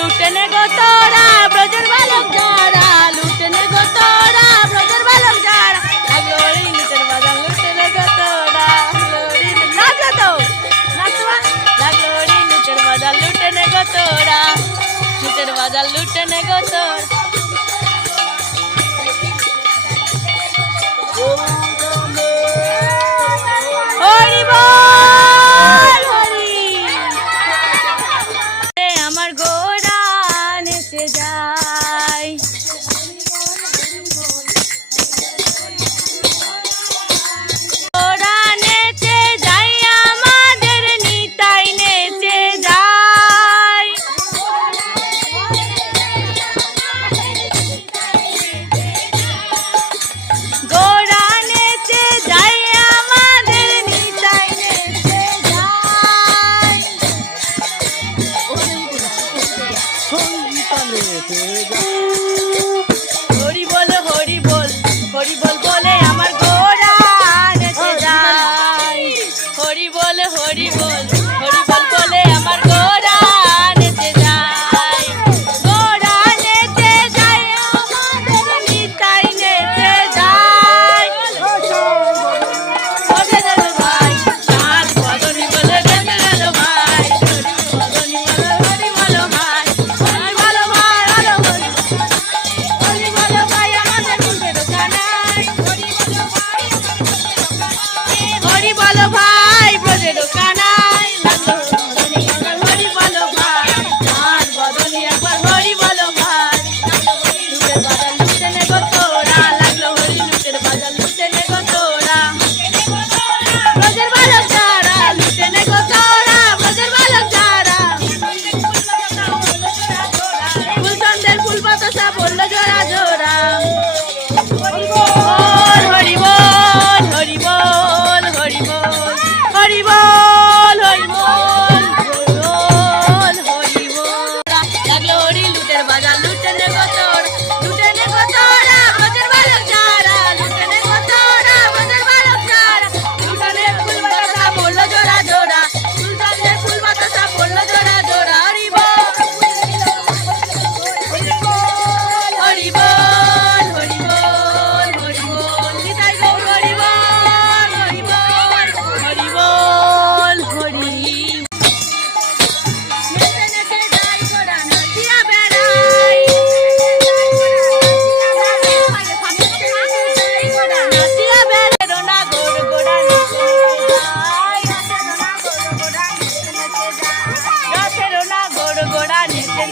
লুটেনে গো তোরা ব্রজের বালক যারা, লুটেনে গো তোরা ব্রজের বালক যারা, লাগলো রে লুটের বাজার লুটেনে গো তোরা, নাচো তো নাচবা, লাগলো রে লুটের বাজার লুটেনে গো তোরা, লুটের বাজার লুটেনে গো তোরা। হরি বল হরি, আমার গোরা নেচে যায়, গোরা নেচে যায় আমাদের নিতাই নেচে যায়, গোরা নেচে যায় আমাদের নিতাই নেচে যায়। হরি বল হরি বল হরি বল বলে আমার গোরা নেচে যায়, হরি বল হরি বল হরি বল বলে আমার গোরা নেচে যায়, গোরা নেচে যায় আমাদের নিতাই নেচে যায়। ওঠে গেল ভাই চাঁদ বদনি বলে গেছে গেল ভাই, বদনি বলে হরি বলো ভাই, হরি বলো ভাই হলো হরি, হরি বলো ভাই আমাদের মুখে দোকানায়, হরি বলো ভাই ব্রজে দোকানায়, লাগলো হরি বলো ভাই, চাঁদ বদনি একবার হরি বলো ভাই, লুটের বাজার লুটেনে গো তোরা, লাগলো হরি লুটের বাজার লুটেনে গো তোরা, ব্রজের বালক যারা, লুটেনে গো তোরা ব্রজের বালক যারা, ফুলচন্দ্রের ফুল বাতাসা বললো জোড়া জোড়া। হরি বল হরি বল হরি বল হরি বল হরি বল হরি বল হরি বল, লাগলো হরি লুটের বাজার লুটেনে গো তোরা, লুটেনে গো তোরা ব্রজের বালক যারা, লুটেনে গো তোরা ব্রজের বালক যারা, লুটেনের ফুল বাতাসা বললো জোড়া জোড়া, ফুলচন্দ্রের ফুল বাতাসা বললো জোড়া জোড়া। হরি বল হরি বল হরি বল হরি বল, নিতাই গৌর হরি বল হরি বল হরি বল হরি। নেচে নেচে যাই গোরা নাচিয়া বেড়াই, যাই গোরা নাচিয়া বেড়াই, রোনা গোর গোরা নেচে নেচে যায়, রথে রোনা গোর গোরা নেচে নেচে যায়,